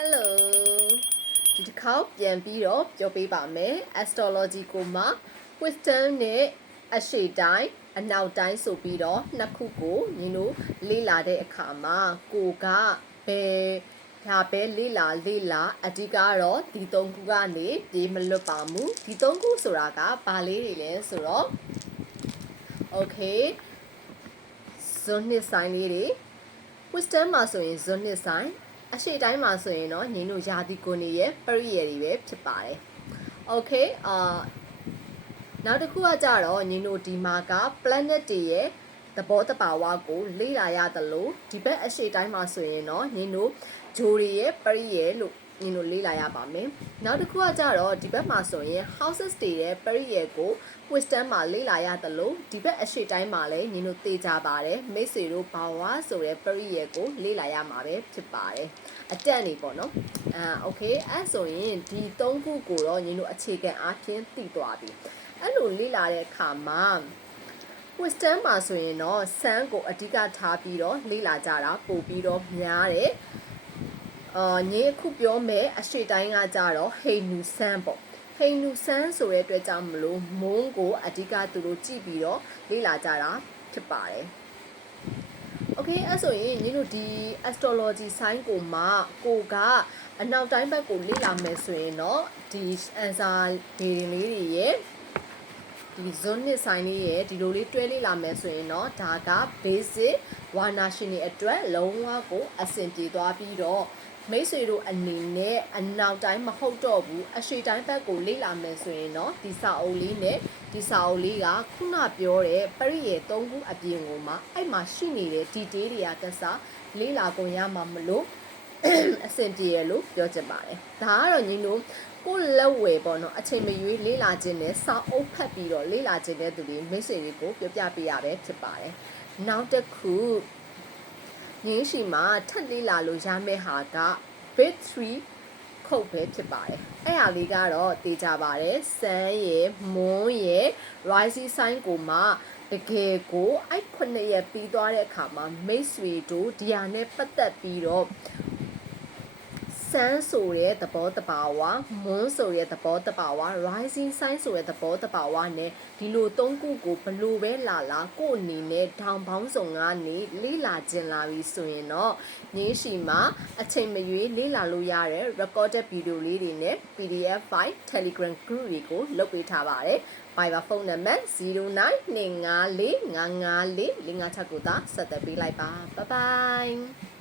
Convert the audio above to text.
Hello ဒီတစ်ခေါက်ပြန်ပြီးတော့ပြောပေးပါမယ် astrology ကိုမှ wisdom နဲ့အရှေ့တိုင်းအနောက်တိုင်းဆိုပြီးတော့နှစ်ခုကိုညီတို့လေ့လာတဲ့အခါမှာကိုကဘယ်ဒါပဲလေ့လာအဓိကတော့ဒီသုံးခုကနေပြေးမလွတ်ပါဘူးဒီသုံးခုဆိုတာကဘာလေးတွေလဲဆိုတော့ okay ဇွန်နှစ်ဆိုင်လေးတွေ wisdom မှာဆိုရင်ဇွန်နှစ်ဆိုင်အရှိတိုင်းမှာဆိုရင်တော့ညီတို့ယာတိကိုနေရဲ့ပရိယေတွေပဲဖြစ်ပါတယ် okay နောက်တစ်ခုကကြတော့ညီတို့ဒီမှာက planet တွေရဲ့သဘောတဘာဝကိုလေ့လာရတယ်လို့ဒီဘက်အရှိတိုင်းမှာဆိုရင်တော့ညီတို့ဂျိုတွေရဲ့ပရိယေလို့ညီတို့လေ့လာရပါမယ်နောက်တစ်ခုကကြတော့ဒီဘက်မှာဆိုရင် houses တွေရဲ့ပရိယေကို wisdom မှာလေ့လာရတယ်လို့ဒီဘက်အရှိတိုင်းမှာလည်းညီတို့သိကြပါတယ်မိတ်ဆွေတို့ဘာဝဆိုတဲ့ပရိယေကိုလေ့လာရမှာပဲဖြစ်ပါတယ်အတက်နေပေါ့နော်okay အဲ့ဆိုရင်ဒီသုံးခုကိုတော့ညီတို့အခြေခံအားဖြင့်သိသွားပြီအဲ့လိုလေ့လာတဲ့အခါမှာ wisdom မှာဆိုရင်တော့ sun ကိုအဓိကထားပြီးတော့လေ့လာကြတာပို့ပြီးတော့များတယ်ညီအခုပြောမယ်အရှိတိုင်းကကြတော့ hey nu sun ပေါ့ hey nu sun ဆိုတဲ့အတွက်ကြောင့်မလို့ moon ကိုအဓိကသူတို့ကြည့်ပြီးတော့လေ့လာကြတာဖြစ်ပါတယ် okay အဲ့ဆိုရင်ညီတို့ဒီ astrology sign ကိုမှကိုကအနောက်တိုင်းဘက်ကိုလေ့လာမယ်ဆိုရင်တော့ဒီ answer ဒီလေးတွေရဲ့ဒီဇွန်နှစ်ဆိုင်လေးရဲ့ဒီလိုလေးတွဲလေ့လာမယ်ဆိုရင်တော့ဒါက basic ဝါနာရှင်တွေအတွက်လုံးဝကိုအဆင်ပြေသွားပြီးတော့မိတ်ဆွေတို့အနေနဲ့အနောက်တိုင်းမဟုတ်တော့ဘူးအရှေ့တိုင်းဘက်ကိုလေ့လာမယ်ဆိုရင်တော့ဒီစာအုပ်လေးနဲ့ဒီစာအုပ်လေးကခုနပြောတဲ့ပရိယေ၃ခုအပြင်ကိုမှအဲ့မှာရှိနေတဲ့ detail တွေကသက်စာလေ့လာကုန်ရမှာမလို့အဆင်ပြေရလို့ပြောချင်ပါတယ်ဒါကတော့ညီတို့ကိုလက်ဝယ်ပေါ့နော်အချိန်မရွေးလေ့လာခြင်းနဲ့စာအုပ်ဖတ်ပြီးတော့လေ့လာခြင်းတဲ့သူတွေမိတ်ဆွေတွေကိုပြောပြပေးရပဲဖြစ်ပါတယ်နောက်တစ်ခုငင်းရှိမှာထပ်လေ့လာလို့ရမယ့်ဟာက bit 3ခုတ်ပဲဖြစ်ပါတယ်အဲ့ဟာလေးကတော့သိကြပါတယ် sun ရယ် moon ရယ် rising sign ကိုမှတကယ်ကိုအဲ့9ရက်ပြီးသွားတဲ့အခါမှာမိတ်ဆွေတို့ဒီဟာနဲ့ပတ်သက်ပြီးတော့ sun ဆိုတဲ့သဘောတဘာဝ moon ဆိုတဲ့သဘောတဘာဝ rising sign ဆိုတဲ့သဘောတဘာဝနဲ့ဒီလိုသုံးခုကိုဘလို့ပဲလာကို့အနေနဲ့ထောင်ပေါင်းစုံကနေလေ့လာကျင်လာပြီဆိုရင်တော့ငင်းရှိမှာအချိန်မရွေးလေ့လာလို့ရတဲ့ recorded video လေးတွေနဲ့ PDF file Telegram group တွေကိုလုပ်ပေးထားပါတယ် Viber ဖုန်းနံပါတ်0925455456ကိုသာဆက်သွယ်ပေးလိုက်ပါ Bye bye